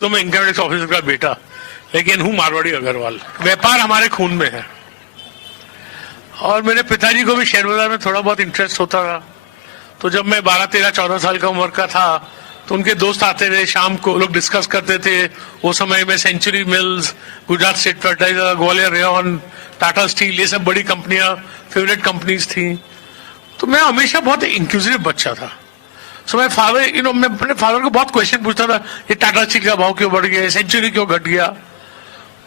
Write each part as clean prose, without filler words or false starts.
तो मैं income tax officer का बेटा, लेकिन हूं मारवाड़ी अग्रवाल। व्यापार हमारे खून में है और मेरे पिताजी को भी शेयर बाजार में थोड़ा बहुत इंटरेस्ट होता था। तो जब मैं 12, 13, 14 साल का उम्र का था तो उनके दोस्त आते थे, शाम को लोग डिस्कस करते थे। वो समय में century mills, Gujarat state fertilizer, Gwalior rayon, Tata steel, ये सब बड़ी कंपनियां फेवरेट कंपनीज थी। तो मैं हमेशा बहुत इंक्लूसिव बच्चा था। सो माय फादर, मैं अपने फादर को बहुत क्वेश्चन पूछता था, ये टाटा स्टील का भाव क्यों बढ़ गया, सेंचुरी क्यों घट गया।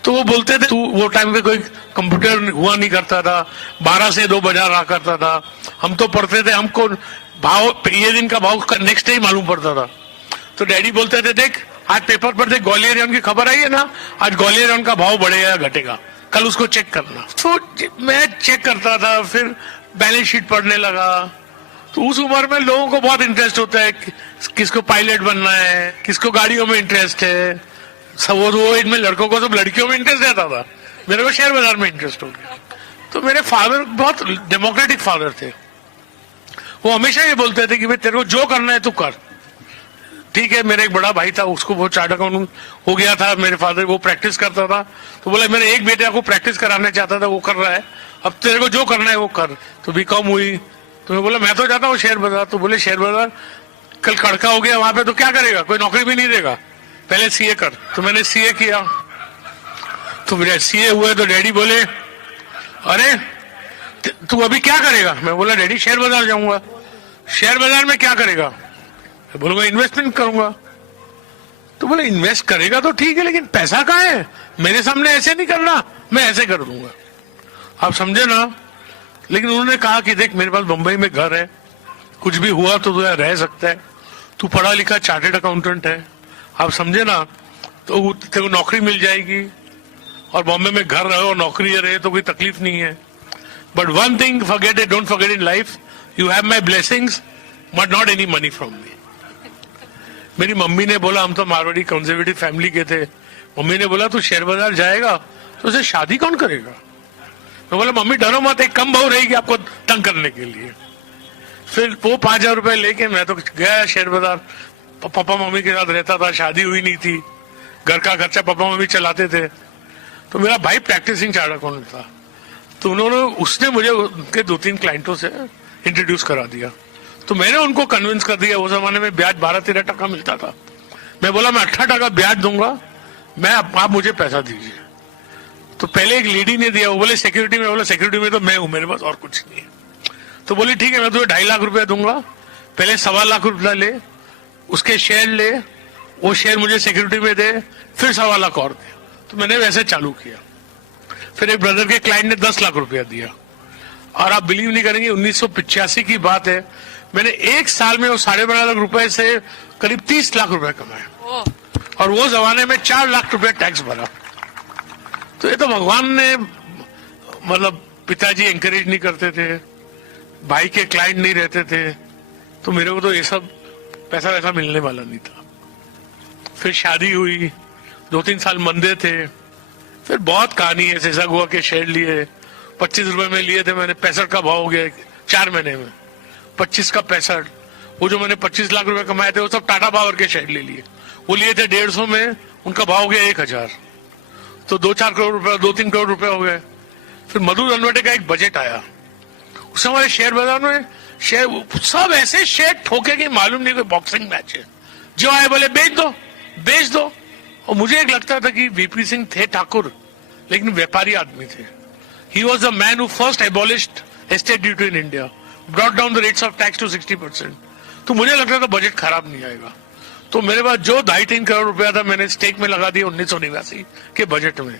तो वो बोलते थे, तू वो टाइम पे कोई कंप्यूटर हुआ नहीं करता था, 12 से 2 बाजार रहा करता था। हम तो पढ़ते थे, हमको भाव ये दिन का भाव नेक्स्ट डे ही मालूम पड़ता था। तो डैडी बोलते थे, देख आज पेपर पर देख ग्वालियर रेयन की खबर आई है ना, आज ग्वालियर रेयन का भाव बढ़ेगा घटेगा, कल उसको चेक करना। तो मैं चेक करता था, फिर बैलेंस शीट पढ़ने लगा। तो उस उम्र में लोगों को बहुत इंटरेस्ट होता है, किसको पायलट बनना है, किसको गाड़ियों में इंटरेस्ट है। सब वो एज में लड़कों को सब लड़कियों में इंटरेस्ट रहता था, मेरे को शेयर बाजार में इंटरेस्ट हो गया। तो मेरे फादर बहुत डेमोक्रेटिक फादर थे। वो हमेशा ये बोलते थे कि भाई तेरे को जो करना है तू कर। ठीक है, मेरा एक बड़ा भाई था, उसको वो चार्टर्ड अकाउंटेंट हो गया था। मेरे फादर वो प्रैक्टिस करता था, तो बोला मेरे एक बेटे को प्रैक्टिस कराना चाहता था, वो कर रहा है, अब तेरे को जो करना है वो कर। तो बीकॉम हुई। तो मैं बोला मैं तो जाता हूँ शेयर बाजार। तो बोले शेयर बाजार कल कड़का हो गया वहां पे तो क्या करेगा, कोई नौकरी भी नहीं देगा, पहले सीए कर। तो मैंने सीए किया। तो मेरे सीए हुए तो डैडी बोले, अरे तू अभी क्या करेगा। मैं बोला डैडी शेयर बाजार जाऊंगा। शेयर बाजार में क्या करेगा। मैं बोलूंगा इन्वेस्टमेंट करूंगा। तो बोले इन्वेस्ट करेगा तो ठीक है, लेकिन पैसा कहाँ है, मेरे सामने ऐसे नहीं करना, मैं ऐसे कर दूंगा। आप समझे ना। लेकिन उन्होंने कहा कि देख मेरे पास बंबई में घर है, कुछ भी हुआ तो तू रह सकता है, तू पढ़ा लिखा चार्टेड अकाउंटेंट है, आप समझे ना, तो तेरे को नौकरी मिल जाएगी और बॉम्बे में घर रहे और नौकरी रहे तो कोई तकलीफ नहीं है। But one thing forget it, don't forget in life, you have my blessings but not any money from me. मेरी मम्मी ने बोला, हम तो मारवाड़ी कंजर्वेटिव फैमिली के थे, मम्मी ने बोला तू शेयर बाजार जाएगा तो उसे शादी कौन करेगा। मैं बोला मम्मी डरो मत, एक कम बहू रहेगी आपको तंग करने के लिए। फिर वो 5,000 रुपए लेके मैं तो गया शेयर बाजार, पापा मम्मी के साथ रहता था, शादी हुई नहीं थी, घर का खर्चा पापा मम्मी चलाते थे। तो मेरा भाई प्रैक्टिसिंग चार्टर्ड अकाउंटेंट था, तो उसने मुझे उनके 2-3 क्लाइंटों से इंट्रोड्यूस करा दिया। तो मैंने उनको कन्विंस कर दिया। उस जमाने में ब्याज 12-13 टका मिलता था। मैं बोला मैं 18 टका ब्याज दूंगा, मैं आप मुझे पैसा दीजिए। तो पहले एक लेडी ने दिया, वो बोले सिक्योरिटी में। बोला सिक्योरिटी में तो मैं हूं, मेरे पास और कुछ नहीं है। तो बोली ठीक है मैं तुझे 2.5 लाख रुपया दूंगा, पहले 1.25 लाख रुपया ले, उसके शेयर ले, वो शेयर मुझे सिक्योरिटी में दे, फिर 1.25 लाख और दे। तो मैंने वैसे चालू किया। फिर एक ब्रदर के क्लाइंट ने 10 लाख रुपया दिया और आप बिलीव नहीं करेंगे 1985 की बात है, मैंने एक साल में वो 12.5 लाख रुपए से करीब 30 लाख रुपए कमाए और वो जमाने में 4 लाख रुपए टैक्स भरा। तो ये तो भगवान ने, मतलब पिताजी एंकरेज नहीं करते थे, भाई के क्लाइंट नहीं रहते थे, तो मेरे को तो ये सब पैसा वैसा मिलने वाला नहीं था। फिर शादी हुई, 2-3 साल मंदे थे। फिर बहुत कहानी है, जैसा हुआ के शेयर लिए, 25 रुपए में लिए थे मैंने, 65 का भाव हो गया 4 महीने में, 25 का 65। वो जो मैंने 25 लाख रुपए कमाए थे वो सब टाटा पावर के शेयर ले लिए। वो लिए थे 150 में, उनका भाव हो गया 1,000, तो 2-4 करोड़ रुपए, 2-3 करोड़ रुपए हो गए। फिर मधु रनवटे का एक बजट आया, उस समय शेयर बाजार में शेयर सब ऐसे शेयर ठोके कि मालूम नहीं कोई बॉक्सिंग मैच है, जो आए बोले बेच दो बेच दो। और मुझे एक लगता था कि वीपी सिंह थे ठाकुर, लेकिन व्यापारी आदमी थे। He was the man who first abolished estate duty in India, brought down the rates of tax to 60%। तो मुझे लगता था बजट खराब नहीं आएगा। तो मेरे पास जो 2.5-3 करोड़ रुपया था मैंने स्टेक में लगा दिया 1989 के बजट में।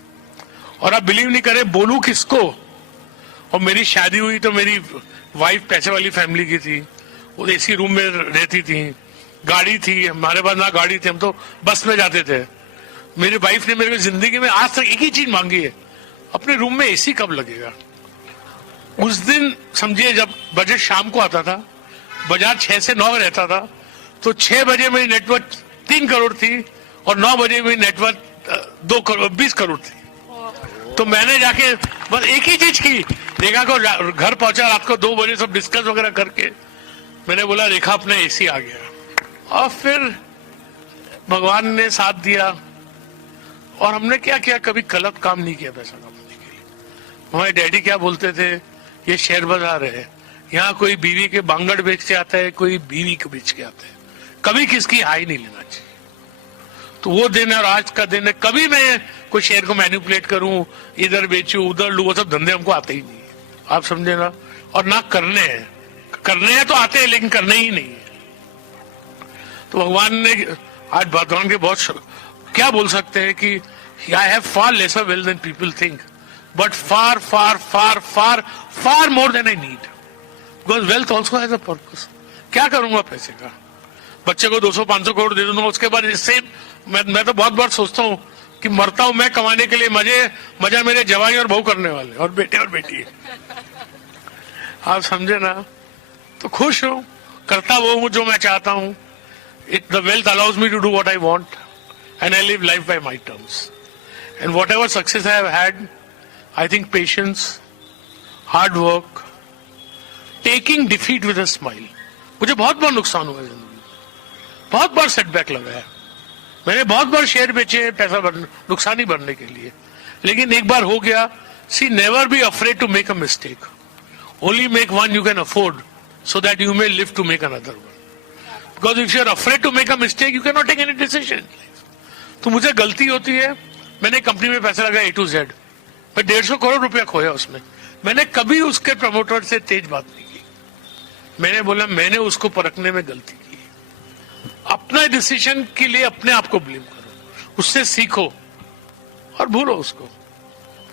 और आप बिलीव नहीं करें, बोलूं किसको। और मेरी शादी हुई तो मेरी वाइफ पैसे वाली फैमिली की थी, वो एसी रूम में रहती थी, गाड़ी थी, हमारे पास ना गाड़ी थी, हम तो बस में जाते थे। मेरी वाइफ ने मेरे जिंदगी में आज तक एक ही चीज मांगी है, अपने रूम में एसी कब लगेगा। उस दिन समझिए जब बजट शाम को आता था, बाजार 6 से 9 रहता था, तो 6 बजे मेरी नेटवर्थ 3 करोड़ थी और 9 बजे मेरी नेटवर्थ 20 करोड़ थी। तो मैंने जाके बस एक ही चीज की, रेखा को घर पहुंचा रात को 2 बजे, सब डिस्कस वगैरह करके मैंने बोला रेखा अपना एसी आ गया। और फिर भगवान ने साथ दिया और हमने क्या किया, कभी गलत काम नहीं किया पैसा कमाने के लिए। हमारे डैडी क्या बोलते थे, ये शेयर बाजार है, यहाँ कोई बीवी के बांगड़ बेच के आता है, कोई बीवी को बेच के आता है, कभी किसकी हाई नहीं लेना चाहिए। तो वो दिन है और आज का दिन है, कभी मैं कोई शेयर को मैनिपुलेट करूं, इधर बेचूं उधर लूं, वो सब धंधे हमको आते ही नहीं है, आप समझे ना। और ना करने हैं तो आते हैं, लेकिन करने ही नहीं है। तो भगवान ने आज भगवान के बहुत क्या बोल सकते हैं कि I have far lesser wealth than people think, but far far far far far more than I need, because wealth also has a purpose. क्या करूंगा पैसे का, बच्चे को 200-500 करोड़ दे दूंगा, उसके बाद इससे मैं तो बहुत बार सोचता हूँ कि मरता हूं मैं कमाने के लिए, मजा मेरे जवानी और बहू करने वाले और बेटे और बेटी। आप समझे ना। तो खुश हूं, करता वो हूं जो मैं चाहता हूं। The wealth allows me to do what I want and I live life by my terms and whatever success I have had, I think patience, hard work, taking defeat with a smile. मुझे बहुत बार नुकसान हुआ जिंदगी, बहुत बार setback लगा है, मैंने बहुत बार शेयर बेचे पैसा नुकसानी भरने के लिए, लेकिन एक बार हो गया। See never be afraid to make a mistake, only make one you can afford so that you may live to make another one, because if you are afraid to make a mistake you can not take any decision. तो मुझे गलती होती है, मैंने company में पैसा लगाया A to Z, मैं 150 करोड़ रुपया खोया उसमें, मैंने कभी उसके प्रमोटर से तेज बात नहीं की, मैंने बोला मैंने उसको परखने में गलती की। अपना डिसीजन के लिए अपने आप को ब्लेम करो, उससे सीखो और भूलो उसको।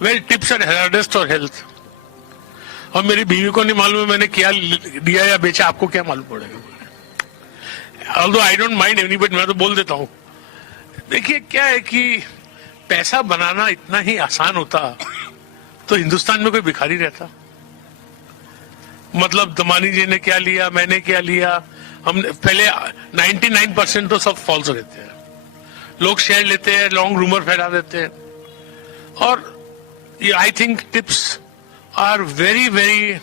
वेल टिप्स एंड हार्डेस्ट और हेल्थ। और मेरी बीवी को नहीं मालूम है मैंने क्या दिया या बेचा, आपको क्या मालूम पड़ेगा। Although I don't mind anybody, मैं तो बोल देता हूं। देखिए क्या है कि पैसा बनाना इतना ही आसान होता तो हिंदुस्तान में कोई भिखारी रहता। मतलब दमानी जी ने क्या लिया, मैंने क्या लिया, हम पहले 99% तो सब फॉल्स रहते हैं, लोग शेयर लेते हैं, लॉन्ग रूमर फैला देते हैं। और ये I think tips are very very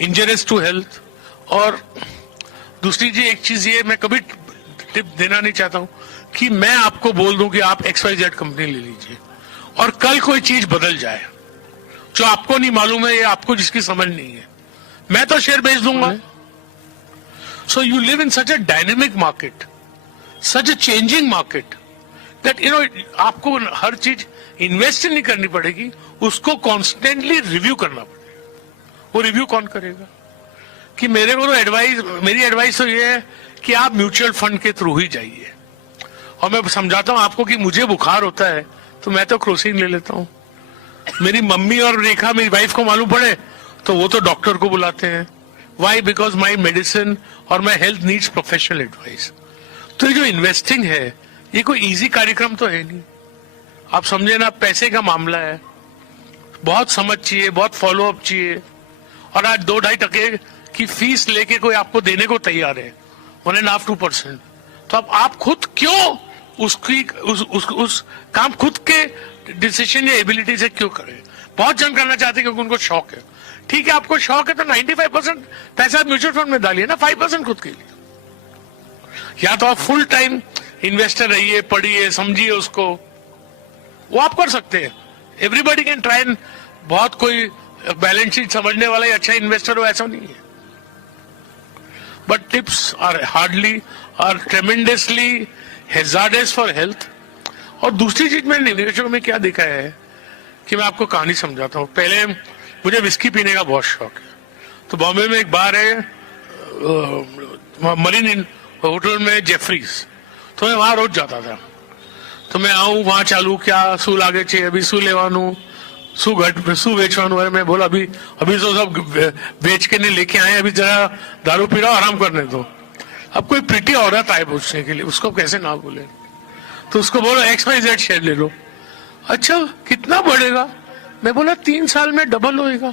injurious to health. और दूसरी जी एक चीज ये, मैं कभी टिप देना नहीं चाहता हूं कि मैं आपको बोल दूं कि आप XYZ कंपनी ले लीजिए और कल कोई चीज बदल जाए जो आपको नहीं मालूम है या आपको जिसकी समझ नहीं है, मैं तो शेयर बेच दूंगा। So you live in such a dynamic market, such a changing market that आपको हर चीज इन्वेस्ट नहीं करनी पड़ेगी, उसको कॉन्स्टेंटली रिव्यू करना पड़ेगा। वो रिव्यू कौन करेगा? कि मेरी एडवाइस तो ये है कि आप म्यूचुअल फंड के थ्रू ही जाइए। और मैं समझाता हूं आपको कि मुझे बुखार होता है तो मैं तो क्रोसिन ले लेता हूं, मेरी मम्मी और रेखा मेरी वाइफ को मालूम पड़े तो वो तो डॉक्टर को बुलाते हैं। Why? Because my medicine और my health needs professional advice. तो ये जो इन्वेस्टिंग है ये कोई इजी कार्यक्रम तो है नहीं, आप समझे ना। पैसे का मामला है, बहुत समझ चाहिए, बहुत फॉलो अप चाहिए। और आज 2-2.5% की फीस लेके कोई आपको देने को तैयार है, 1.5-2%। तो अब आप खुद क्यों उस काम खुद के डिसीजन या एबिलिटी से क्यों करें? बहुत जन करना चाहते हैं क्योंकि उनको शौक है। ठीक है, आपको शौक है तो 95% पैसा म्यूचुअल फंड में डालिए ना, 5% खुद के लिए। या तो आप फुल टाइम इन्वेस्टर रहिए, पढ़िए, समझिए उसको, वो आप कर सकते हैं। एवरीबॉडी कैन ट्राई एंड बहुत कोई बैलेंस शीट समझने वाला ही अच्छा इन्वेस्टर हो ऐसा नहीं है। But tips are tremendously hazardous for health. और दूसरी चीज मैंने निवेशकों में क्या देखा है कि मैं आपको कहानी समझाता हूँ। पहले मुझे विस्की पीने का बहुत शौक है, तो बॉम्बे में एक बार है मरीन होटल में जेफरीज, तो मैं वहां रोज जाता था। तो मैं आऊं वहां चालू क्या शू लागे छे, अभी शू लेवानू, शू बेचवानू है। मैं बोला अभी तो सब बेच के नहीं लेके आए, अभी जरा दारू पी रहा आराम करने दो। अब कोई प्रीटी औरत आए पूछने के लिए, उसको कैसे ना बोले। तो उसको बोलो XYZ शेयर ले लो। अच्छा कितना बढ़ेगा? मैं बोला 3 साल में डबल होएगा।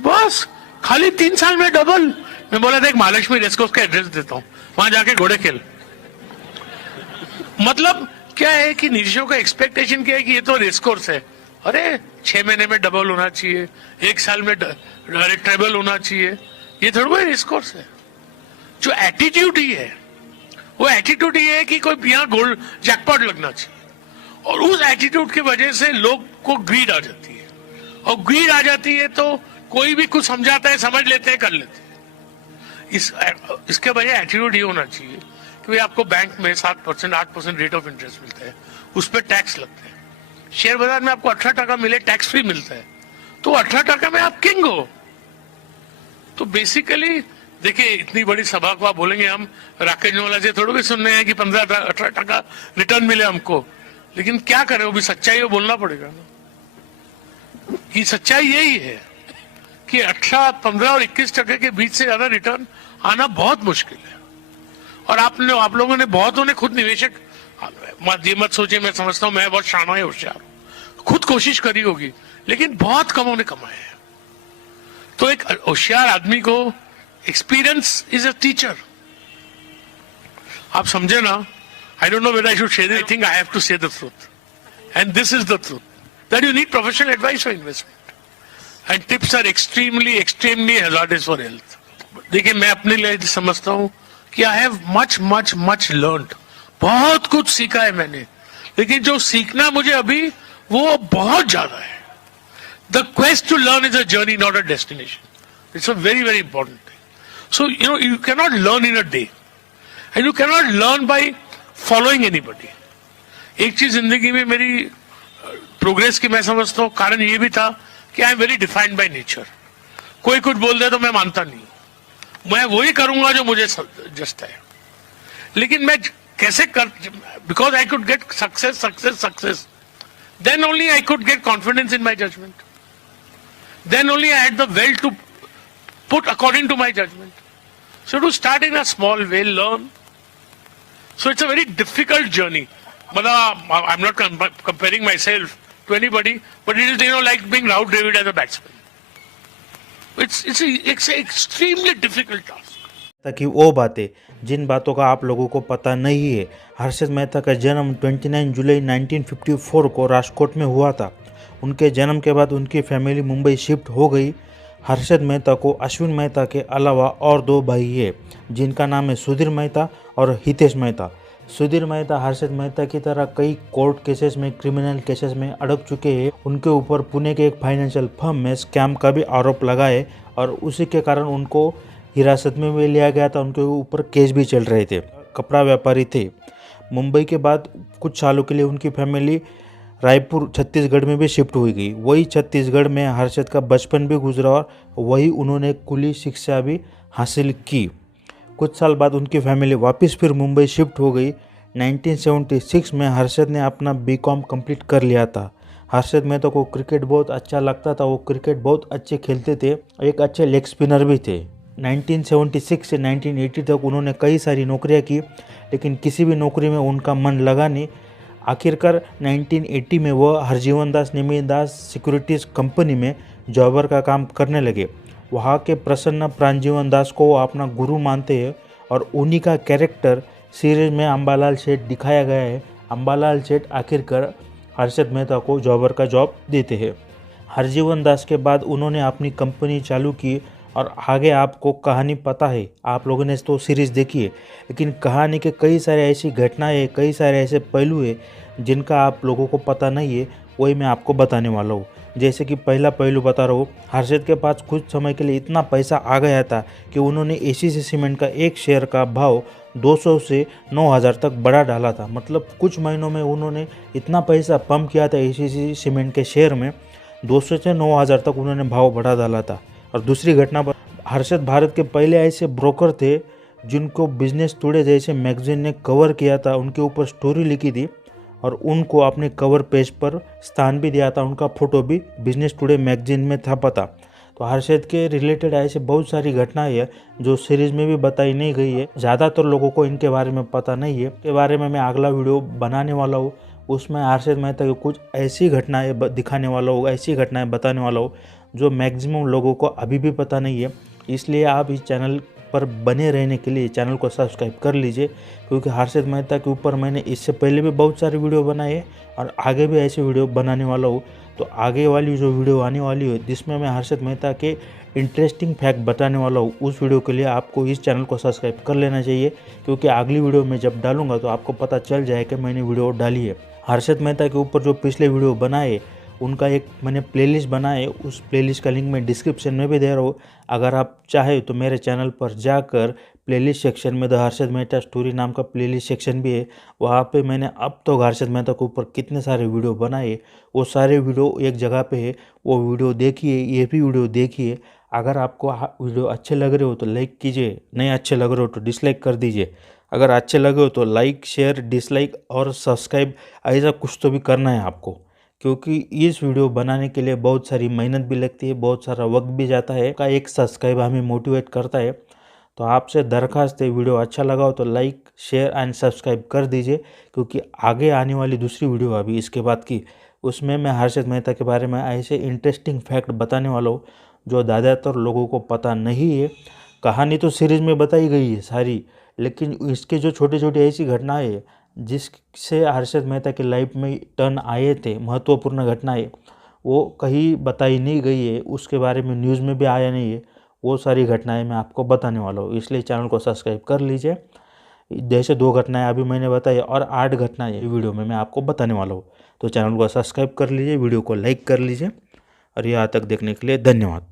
बस खाली 3 साल में डबल। मैं बोला देख महालक्ष्मी रेसकोर्स का एड्रेस देता हूँ, वहां जाके घोड़े खेल। मतलब क्या है कि निवेशकों का एक्सपेक्टेशन क्या है कि ये तो रेसकोर्स है, अरे 6 महीने में डबल होना चाहिए, 1 साल में ट्रेबल होना चाहिए। ये थोड़ा रेसकोर्स है। जो एटीट्यूड ही है वो एटीट्यूड ये है कि कोई यहाँ गोल्ड जैकपॉट लगना चाहिए, और उस एटीट्यूड की वजह से लोग को ग्रीड आ जाती है, और ग्रीड आ जाती है तो कोई भी कुछ समझाता है, समझ लेते हैं, कर लेते हैं। इसके वजह एटीट्यूड ये होना चाहिए कि भाई आपको बैंक में 7% 8% रेट ऑफ इंटरेस्ट मिलता है, उस पर टैक्स लगता है। शेयर बाजार में आपको 18% मिले, टैक्स फ्री मिलता है, तो 18% में आप किंग हो। तो बेसिकली देखिए, इतनी बड़ी सभा को आप बोलेंगे हम राकेश वाला से थोड़ा भी सुनने हैं कि 15-18% रिटर्न मिले हमको, लेकिन क्या करें, वो भी सच्चाई बोलना पड़ेगा ना कि सच्चाई यही है कि 18, 15 और 21% के बीच से ज्यादा रिटर्न आना बहुत मुश्किल है। और आप लोगों ने, बहुतों ने खुद निवेशक, ये मत सोचे मैं समझता हूं मैं बहुत शाना है होशियार, खुद कोशिश करी होगी, लेकिन बहुत कम ने कमाए हैं। तो एक होशियार आदमी को एक्सपीरियंस इज अ टीचर। आप समझे ना? I don't know whether I should share, I think I have to say the truth, and this is the truth that you need professional advice for investment, and tips are extremely hazardous for health. देखिए, मैं अपने लिए समझता हूं कि I have much learned, बहुत कुछ सीखा है मैंने, लेकिन जो सीखना मुझे अभी वो बहुत ज्यादा है। The quest to learn is a journey, not a destination. It's a very very important thing. So you cannot learn in a day, and you cannot learn by following anybody. एक चीज जिंदगी में मेरी प्रोग्रेस की मैं समझता हूँ कारण ये भी था कि I am very defined by nature. कोई कुछ बोल दे तो मैं मानता नहीं, मैं वही करूंगा जो मुझे जस्ट है. लेकिन मैं कैसे कर, because I could get success, then only I could get confidence in my judgment. Then only I had the will to put according to my judgment. So to start in a small way, learn. So it's a very difficult journey. I'm not comparing myself to anybody, but it is, like being Rahul Dravid as a batsman. It's an extremely difficult task. ताकि वो बातें जिन बातों का आप लोगों को पता नहीं है. हर्षद मेहता का जन्म 29 जुलाई 1954 को राजकोट में हुआ था. उनके जन्म के बाद उनकी फैमिली मुंबई शिफ्ट हो गई. हर्षद मेहता को अश्विन मेहता के अलावा और 2 भाई है जिनका नाम है सुधीर मेहता और हितेश मेहता. सुधीर मेहता हर्षद मेहता की तरह कई कोर्ट केसेस में, क्रिमिनल केसेस में अड़क चुके हैं. उनके ऊपर पुणे के एक फाइनेंशियल फर्म में स्कैम का भी आरोप लगा है और उसी के कारण उनको हिरासत में भी लिया गया था. उनके ऊपर केस भी चल रहे थे. कपड़ा व्यापारी थे. मुंबई के बाद कुछ सालों के लिए उनकी फैमिली रायपुर छत्तीसगढ़ में भी शिफ्ट हुई गई. वही छत्तीसगढ़ में हर्षद का बचपन भी गुजरा और वही उन्होंने कुली शिक्षा भी हासिल की. कुछ साल बाद उनकी फैमिली वापस फिर मुंबई शिफ्ट हो गई. 1976 में हर्षद ने अपना BCom कंप्लीट कर लिया था. हर्षद मेहता को क्रिकेट बहुत अच्छा लगता था. वो क्रिकेट बहुत अच्छे खेलते थे. एक अच्छे लेग स्पिनर भी थे. 1976 से 1980 तक उन्होंने कई सारी नौकरियां की, लेकिन किसी भी नौकरी में उनका मन लगा नहीं. आखिरकार 1980 में वह हरजीवन दास निमिदास सिक्योरिटीज़ कंपनी में जॉबर का काम करने लगे. वहाँ के प्रसन्न प्राणजीवन दास को वो अपना गुरु मानते हैं और उन्हीं का कैरेक्टर सीरीज में अंबालाल सेठ दिखाया गया है. अंबालाल सेठ आखिरकार हर्षद मेहता को जॉबर का जॉब देते हैं. हरजीवन दास के बाद उन्होंने अपनी कंपनी चालू की और आगे आपको कहानी पता है. आप लोगों ने तो सीरीज़ देखी है, लेकिन कहानी के कई सारे ऐसी घटनाएं, कई सारे ऐसे पहलू है जिनका आप लोगों को पता नहीं है. वही मैं आपको बताने वाला हूँ. जैसे कि पहला पहलू बता रहा हूँ. हर्षद के पास कुछ समय के लिए इतना पैसा आ गया था कि उन्होंने ACC सीमेंट का एक शेयर का भाव 200 से 9,000 तक बढ़ा डाला था. मतलब कुछ महीनों में उन्होंने इतना पैसा पंप किया था ACC सीमेंट के शेयर में. 200 से 9,000 तक उन्होंने भाव बढ़ा डाला था. और दूसरी घटना पर, हर्षद भारत के पहले ऐसे ब्रोकर थे जिनको बिजनेस टुडे जैसे मैगजीन ने कवर किया था. उनके ऊपर स्टोरी लिखी थी और उनको अपने कवर पेज पर स्थान भी दिया था. उनका फोटो भी बिजनेस टुडे मैगजीन में छपा था. तो हर्षद के रिलेटेड ऐसे बहुत सारी घटनाएं हैं जो सीरीज में भी बताई नहीं गई है. ज़्यादातर लोगों को इनके बारे में पता नहीं है. के बारे में मैं अगला वीडियो बनाने वाला हूँ. उसमें हर्षद मेहता की कुछ ऐसी घटनाएं दिखाने वाला हूँ, ऐसी घटनाएं बताने वाला हूँ जो मैक्सिमम लोगों को अभी भी पता नहीं है. इसलिए आप इस चैनल पर बने रहने के लिए चैनल को सब्सक्राइब कर लीजिए, क्योंकि हर्षद मेहता के ऊपर मैंने इससे पहले भी बहुत सारे वीडियो बनाए हैं और आगे भी ऐसे वीडियो बनाने वाला हूँ। तो आगे वाली जो वीडियो आने वाली है जिसमें मैं हर्षद मेहता के इंटरेस्टिंग फैक्ट बताने वाला हूँ, उस वीडियो के लिए आपको इस चैनल को सब्सक्राइब कर लेना चाहिए, क्योंकि अगली वीडियो में जब डालूंगा तो आपको पता चल जाए कि मैंने वीडियो डाली है। हर्षद मेहता के ऊपर जो पिछले वीडियो बनाए उनका एक मैंने प्लेलिस्ट बनाया है, उस प्लेलिस्ट का लिंक मैं डिस्क्रिप्शन में भी दे रहा हूँ। अगर आप चाहे तो मेरे चैनल पर जाकर प्लेलिस्ट सेक्शन में द हर्षद मेहता स्टोरी नाम का प्लेलिस्ट सेक्शन भी है, वहाँ पे मैंने अब तो हर्षद मेहता के ऊपर कितने सारे वीडियो बनाए, वो सारे वीडियो एक जगह पे है, वो वीडियो देखिए, ये भी वीडियो देखिए। अगर आपको वीडियो अच्छे लग रहे हो तो लाइक कीजिए, नहीं अच्छे लग रहे हो तो डिसलाइक कर दीजिए। अगर अच्छे लगे हो तो लाइक, शेयर, डिसलाइक और सब्सक्राइब ऐसा कुछ तो भी करना है आपको, क्योंकि इस वीडियो बनाने के लिए बहुत सारी मेहनत भी लगती है, बहुत सारा वक्त भी जाता है। का एक सब्सक्राइब हमें मोटिवेट करता है। तो आपसे दरखास्त है, वीडियो अच्छा लगा हो तो लाइक, शेयर एंड सब्सक्राइब कर दीजिए, क्योंकि आगे आने वाली दूसरी वीडियो अभी इसके बाद की, उसमें मैं हर्षद मेहता के बारे में ऐसे इंटरेस्टिंग फैक्ट बताने वाला हूँ जो ज़्यादातर लोगों को पता नहीं है। कहानी तो सीरीज में बताई गई है सारी, लेकिन इसके जो छोटे छोटे ऐसी घटनाएं हैं जिससे हर्षद मेहता की लाइफ में टर्न आए थे, महत्वपूर्ण घटनाएं, वो कहीं बताई नहीं गई है, उसके बारे में न्यूज़ में भी आया नहीं है। वो सारी घटनाएं मैं आपको बताने वाला हूँ, इसलिए चैनल को सब्सक्राइब कर लीजिए। जैसे 2 घटनाएं अभी मैंने बताई और 8 घटनाएं वीडियो में मैं आपको बताने वाला हूँ। तो चैनल को सब्सक्राइब कर लीजिए, वीडियो को लाइक कर लीजिए और यहाँ तक देखने के लिए धन्यवाद।